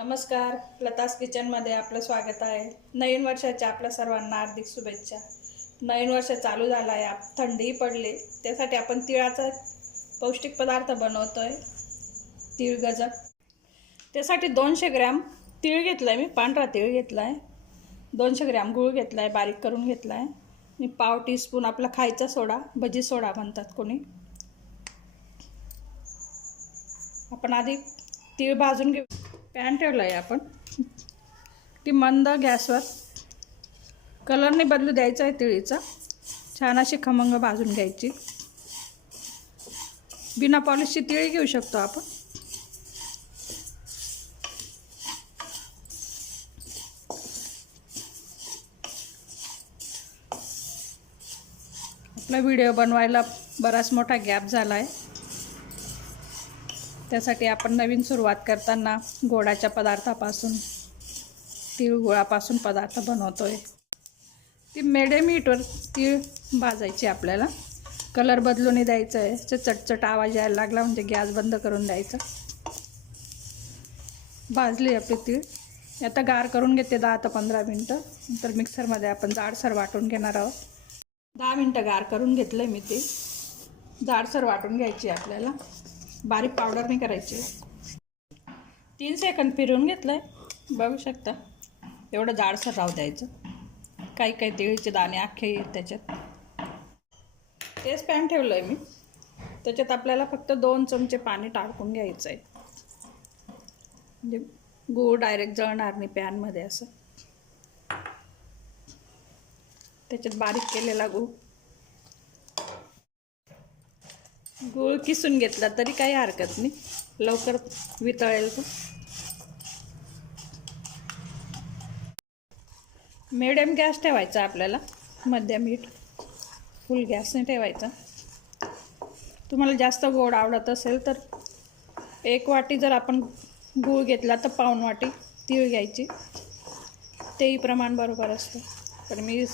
नमस्कार लतास किचनमध्ये आपलं स्वागत आहे. नवीन वर्षाच्या आपल्या सर्वांना हार्दिक शुभेच्छा. नवीन वर्ष चालू झालं आहे आप थंडीही पडली. त्यासाठी आपण तिळाचा पौष्टिक पदार्थ बनवतो आहे तीळ गजक त्यासाठी दोनशे ग्रॅम तीळ घेतला आहे मी पांढरा तीळ घेतला आहे दोनशे ग्रॅम गूळ घेतला आहे बारीक करून घेतला आहे मी पाव टीस्पून आपला खायचा सोडा भजी सोडा म्हणतात कोणी. आपण आधी तीळ भाजून घेऊ. पॅन ठेवलं आहे आपण. ती मंद गॅसवर कलरने बदलू द्यायचा आहे तिळीचा. छान अशी खमंग भाजून घ्यायची. बिना पॉलिशची तिळी घेऊ शकतो आपण. आपला व्हिडिओ बनवायला बराच मोठा गॅप झाला आहे. त्यासाठी आपण नवीन सुरुवात करताना गोडाच्या पदार्थापासून तिळगुळापासून पदार्थ बनवतो आहे ती मेडियम हीटवर तीळ भाजायची आपल्याला. कलर बदलून द्यायचं आहे ते चटचट आवाज यायला लागला म्हणजे गॅस बंद करून द्यायचं. भाजली आपली तीळ. आता गार करून घेते दहा ते पंधरा मिनटं. नंतर मिक्सरमध्ये आपण जाडसर वाटून घेणार आहोत. दहा मिनटं गार करून घेतलं मी ते जाडसर वाटून घ्यायची आपल्याला. बारीक पावडर नाही करायची. तीन सेकंद फिरवून घेतलं आहे बघू शकता. एवढं जाडसर राहू द्यायचं. काही काही तिळीचे दाणे अख्खे त्याच्यात. तेच पॅन ठेवलं आहे मी. त्याच्यात आपल्याला फक्त दोन चमचे पाणी टाकून घ्यायचं आहे म्हणजे गूळ डायरेक्ट जळणार नाही पॅनमध्ये असं. त्याच्यात बारीक केलेला गूळ. गूळ किसून घेतला तरी काही हरकत नाही. लवकर वितळेल तो. मिडियम गॅस ठेवायचा आपल्याला. मध्यम मीठ फुल गॅसने ठेवायचा. तुम्हाला जास्त गोड आवडत असेल तर एक वाटी जर आपण गूळ घेतला तर पाऊण वाटी तीळ घ्यायची. तेही प्रमाण बरोबर असतं. तर मी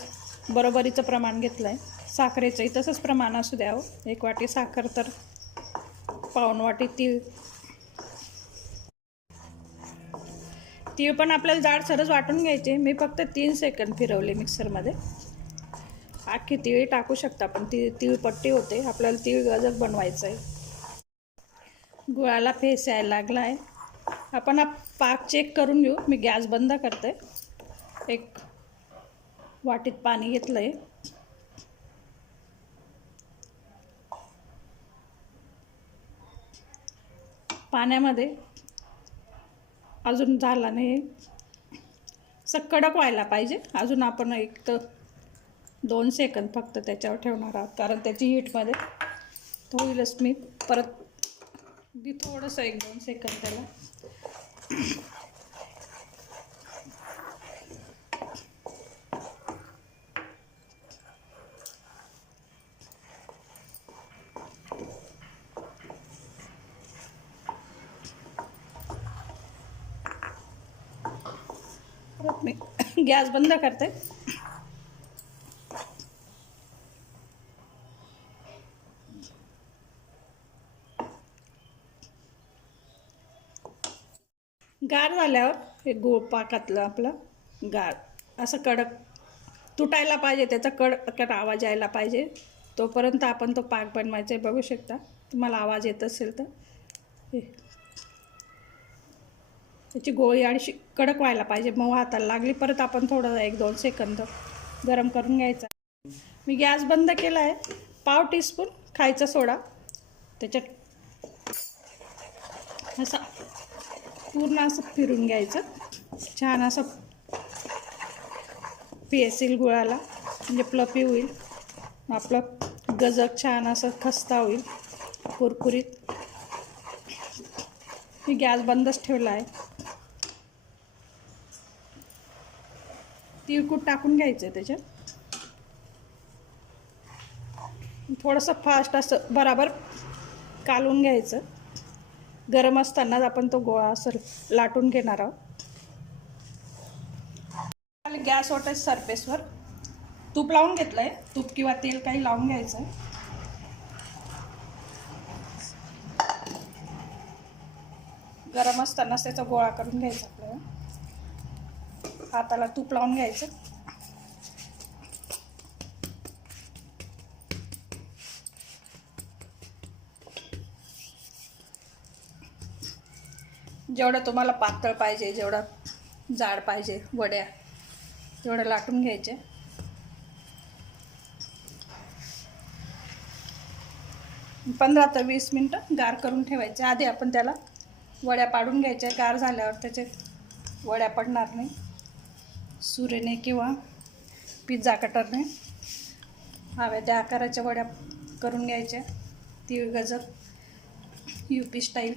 बरोबरीचं प्रमाण घेतलं आहे साखरेचंही तसंच प्रमाण असू द्यावं हो. एक वाटी साखर तर पाऊण वाटी तीळ. तीळ पण आपल्याला जाडसरच वाटून घ्यायचे. मी फक्त तीन सेकंद फिरवले मिक्सरमध्ये. आखी तिळी टाकू शकता पण ती तिळपट्टी होते. आपल्याला तीळ गजक बनवायचं आहे गुळाला फेस यायला लागला आहे आपण हा पाक चेक करून घेऊ. मी गॅस बंद करते. एक वाटीत पाणी घेतलं आहे पाण्यामध्ये अजून झाला नाही. असं कडक व्हायला पाहिजे. अजून आपण एक तर दोन सेकंद फक्त त्याच्यावर ठेवणार आहोत. कारण त्याची हीटमध्ये तो होईलच. मी परत मी थोडंसं एक दोन सेकंद त्याला. मी गॅस बंद करते. गार झाल्यावर हे गोळ पाकातलं आपलं गार असं कडक तुटायला पाहिजे त्याचा कडकट आवाज यायला पाहिजे. तोपर्यंत आपण तो पाक बनवायचा आहे बघू शकता. तुम्हाला आवाज येत असेल तर. त्याची गोळी आणि कडक व्हायला पाहिजे. मग हाताला लागली परत आपण थोडं एक दोन सेकंद गरम करून घ्यायचा. मी गॅस बंद केला आहे पाव टीस्पून खायचा सोडा. त्याच्यात असा पूर्ण असं फिरून घ्यायचं. छान असं पेसेल गुळाला म्हणजे प्लपी होईल. आपलं गजक छान असं खस्ता होईल. कुरकुरीत. मी गॅस बंदच ठेवला आहे तिळकूट टाकून घ्यायचं आहे त्याच्यात. थोडंसं फास्ट असं बराबर कालून घ्यायचं. गरम असतानाच आपण तो गोळा असं लाटून घेणार आहोत. गॅस वाटायचं सरफेसवर तूप लावून घेतलं आहे तूप किंवा तेल काही लावून घ्यायचं आहे गरम असतानाच त्याचा गोळा करून घ्यायचा आपल्याला. पाताला तूप लावून घ्यायचं. जेवढं तुम्हाला पातळ पाहिजे जेवढं जाड पाहिजे वड्या तेवढं लाटून घ्यायचे. पंधरा ते वीस मिनटं गार करून ठेवायचे. आधी आपण त्याला वड्या पाडून घ्यायच्या. गार झाल्यावर त्याचे वड्या पडणार नाही. सुरेने किंवा पिझ्झा कटरने हव्या त्या आकाराच्या वड्या करून घ्यायच्या. तीळ गजर यू पी स्टाईल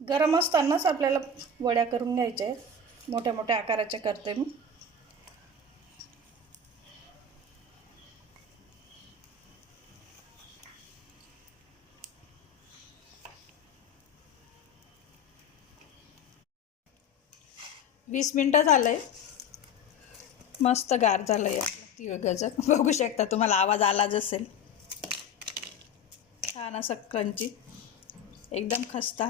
गरम असतानाच आपल्याला वड्या करून घ्यायच्या आहेत. मोठ्या मोठ्या आकाराच्या करते मी. वीस मिनटं झालं आहे मस्त गार झालं आपलं तिळ गजर बघू शकता तुम्हाला आवाज आलाच असेल. छान असं क्रंची. एकदम खस्ता.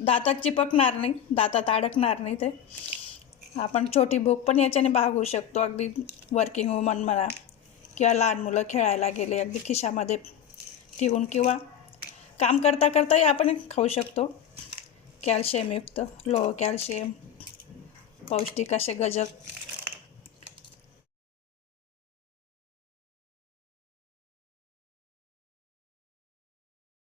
दातात चिपकणार नाही. दातात अडकणार नाही ते. आपण छोटी भूक पण याच्याने भागवू शकतो. अगदी वर्किंग वुमन म्हणा किंवा लहान मुलं खेळायला गेले अगदी खिशामध्ये ठेवून किंवा काम करता करताही आपण खाऊ शकतो. कॅल्शियमयुक्त लो कॅल्शियम पौष्टिक असे गजक